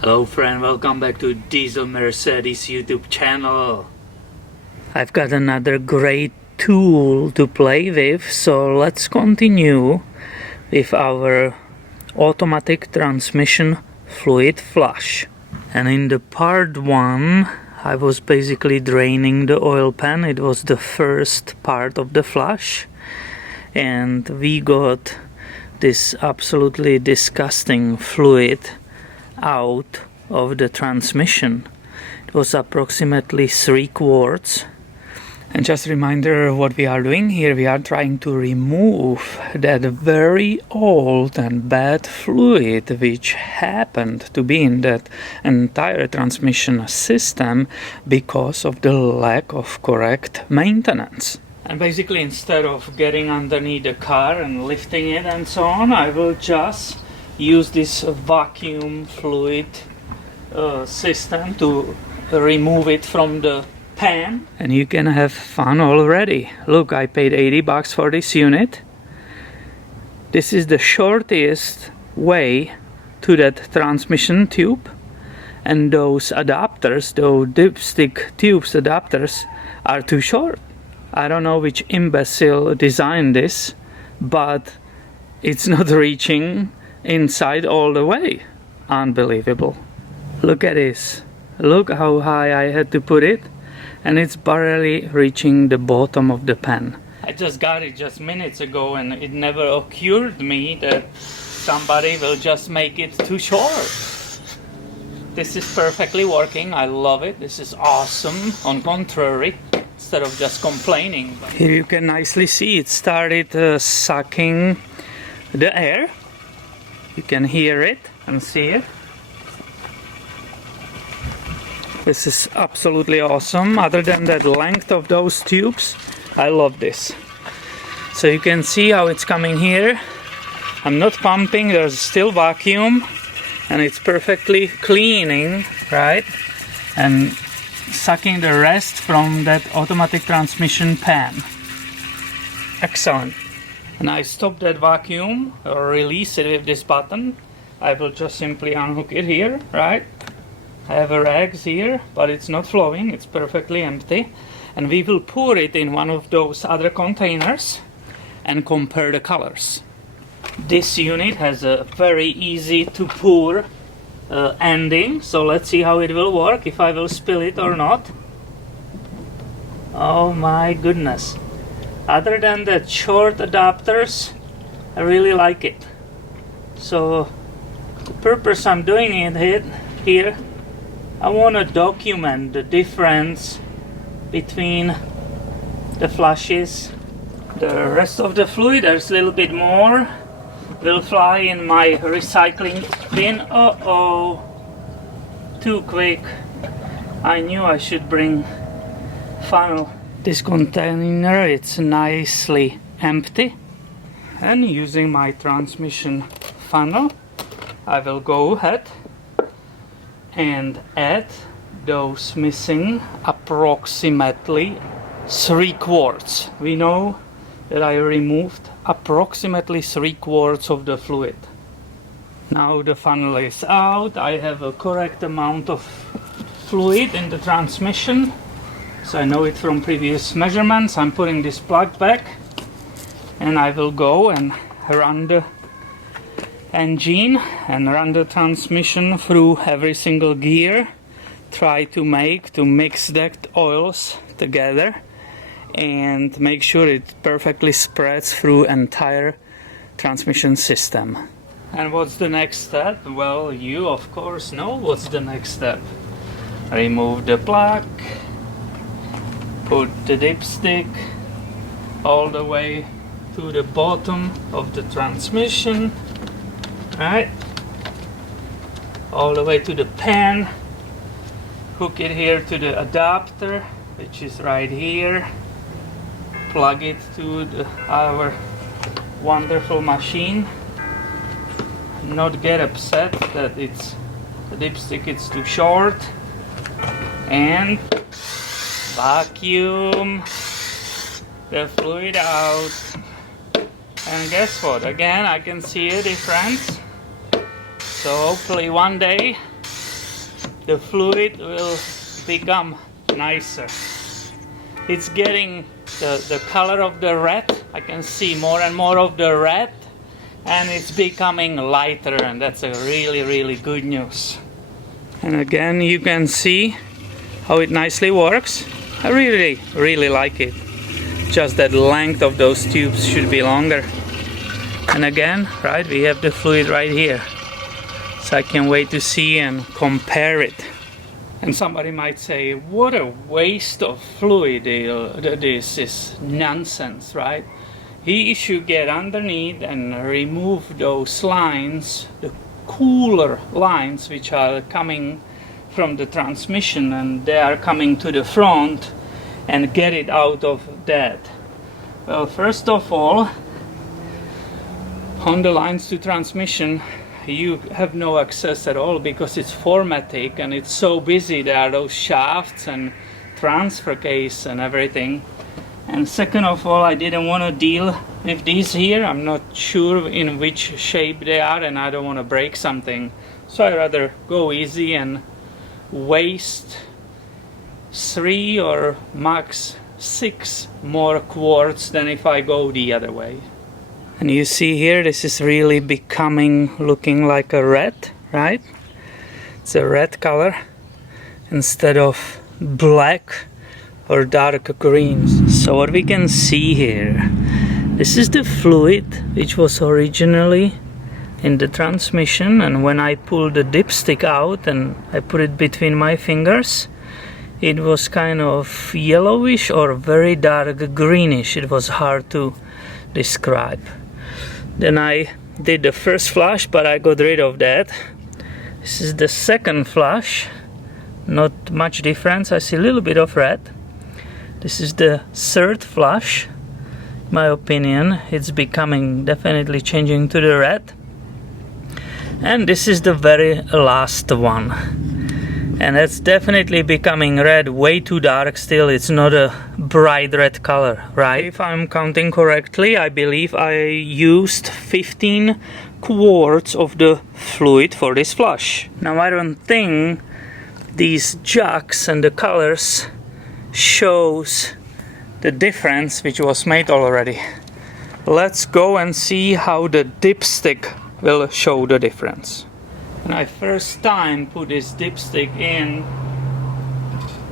Hello friend, welcome back to Diesel Mercedes YouTube channel. I've got another great tool to play with, so let's continue with our automatic transmission fluid flush. And in the part 1 I was basically draining the oil pan. It was the first part of the flush, and we got this absolutely disgusting fluid out of the transmission. It was approximately 3 quarts. And just a reminder what we are doing here, we are trying to remove that very old and bad fluid which happened to be in that entire transmission system because of the lack of correct maintenance. And basically, instead of getting underneath the car and lifting it and so on, I will just use this vacuum fluid system to remove it from the pan. And you can have fun already. Look, I paid $80 for this unit. This is the shortest way to that transmission tube, and those adapters, those dipstick tubes adapters, are too short. I don't know which imbecile designed this, but it's not reaching inside all the way. Unbelievable. Look at this. Look how high I had to put it, and it's barely reaching the bottom of the pan. I just got it just minutes ago, and it never occurred to me that somebody will just make it too short. This is perfectly working. I love it. This is awesome. On contrary, instead of just complaining. Here you can nicely see it started sucking the air. You can hear it and see it. This is absolutely awesome. Other than that length of those tubes, I love this. So you can see how it's coming here. I'm not pumping, there's still vacuum, and it's perfectly cleaning, right? And sucking the rest from that automatic transmission pan. Excellent. And I stop that vacuum or release it with this button. I will just simply unhook it here, right? I have a rags here, but it's not flowing, it's perfectly empty. And we will pour it in one of those other containers and compare the colors. This unit has a very easy to pour ending, so let's see how it will work, if I will spill it or not. Oh my goodness. Other than the short adapters, I really like it. So the purpose I'm doing it here, I want to document the difference between the flushes. The rest of the fluid, there's a little bit more, will fly in my recycling bin. Uh-oh, too quick. I knew I should bring funnel. This container, it's nicely empty, and using my transmission funnel, I will go ahead and add those missing approximately 3 quarts. We know that I removed approximately 3 quarts of the fluid. Now the funnel is out. I have a correct amount of fluid in the transmission, so I know it from previous measurements. I'm putting this plug back, and I will go and run the engine and run the transmission through every single gear. Try to mix that oils together and make sure it perfectly spreads through entire transmission system. And what's the next step? Well, you of course know what's the next step. Remove the plug, put the dipstick all the way to the bottom of the transmission, right? All the way to the pan. Hook it here to the adapter, which is right here. Plug it to our wonderful machine. Not get upset that the dipstick is too short. And vacuum the fluid out. And guess what? Again, I can see a difference. So hopefully one day the fluid will become nicer. It's getting the color of the red. I can see more and more of the red, and it's becoming lighter, and that's a really good news. And again, you can see how it nicely works. I really like it. Just that length of those tubes should be longer. And again, right, we have the fluid right here. So I can wait to see and compare it. And somebody might say, what a waste of fluid, this is nonsense, right? He should get underneath and remove those lines, the cooler lines which are coming from the transmission, and they are coming to the front, and get it out of that. Well, first of all, on the lines to transmission, you have no access at all because it's 4matic and it's so busy. There are those shafts and transfer case and everything. And second of all, I didn't want to deal with these here. I'm not sure in which shape they are, and I don't want to break something. So I rather go easy and waste 3 or max 6 more quarts than if I go the other way. And you see here, this is really becoming looking like a red, right? It's a red color instead of black or dark greens. So what we can see here, this is the fluid which was originally in the transmission, and when I pulled the dipstick out and I put it between my fingers, it was kind of yellowish or very dark greenish. It was hard to describe. Then I did the first flush, but I got rid of that. This is the second flush. Not much difference. I see a little bit of red. This is the third flush. In my opinion, it's becoming definitely changing to the red. And this is the very last one. And it's definitely becoming red, way too dark still. It's not a bright red color, right? If I'm counting correctly, I believe I used 15 quarts of the fluid for this flush. Now I don't think these jugs and the colors shows the difference which was made already. Let's go and see how the dipstick will show the difference. When I first time put this dipstick in,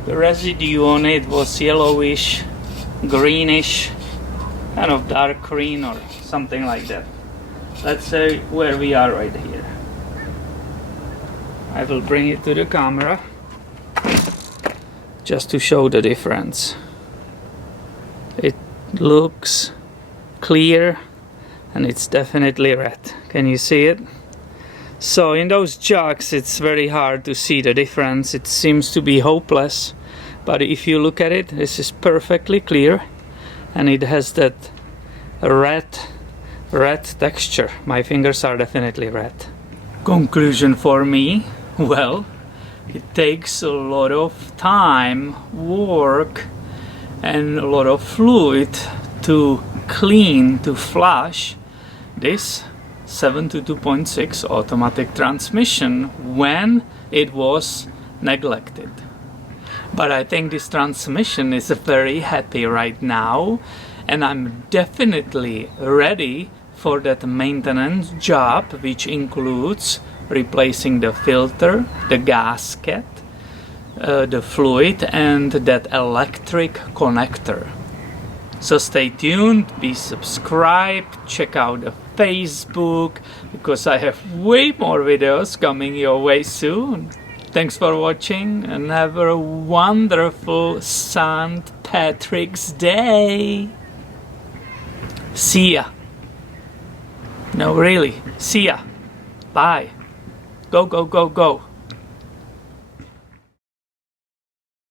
the residue on it was yellowish, greenish, kind of dark green or something like that. Let's say where we are right here. I will bring it to the camera just to show the difference. It looks clear and it's definitely red. Can you see it? So in those jugs it's very hard to see the difference. It seems to be hopeless, but if you look at it, this is perfectly clear and it has that red texture. My fingers are definitely red. Conclusion for me, well, it takes a lot of time, work and a lot of fluid to clean, to flush this 722.6 automatic transmission when it was neglected. But I think this transmission is very happy right now, and I'm definitely ready for that maintenance job, which includes replacing the filter, the gasket, the fluid and that electric connector. So stay tuned, be subscribed, check out the Facebook, because I have way more videos coming your way soon. Thanks for watching and have a wonderful St. Patrick's Day. See ya. No, really, see ya. Bye. Go, go, go, go.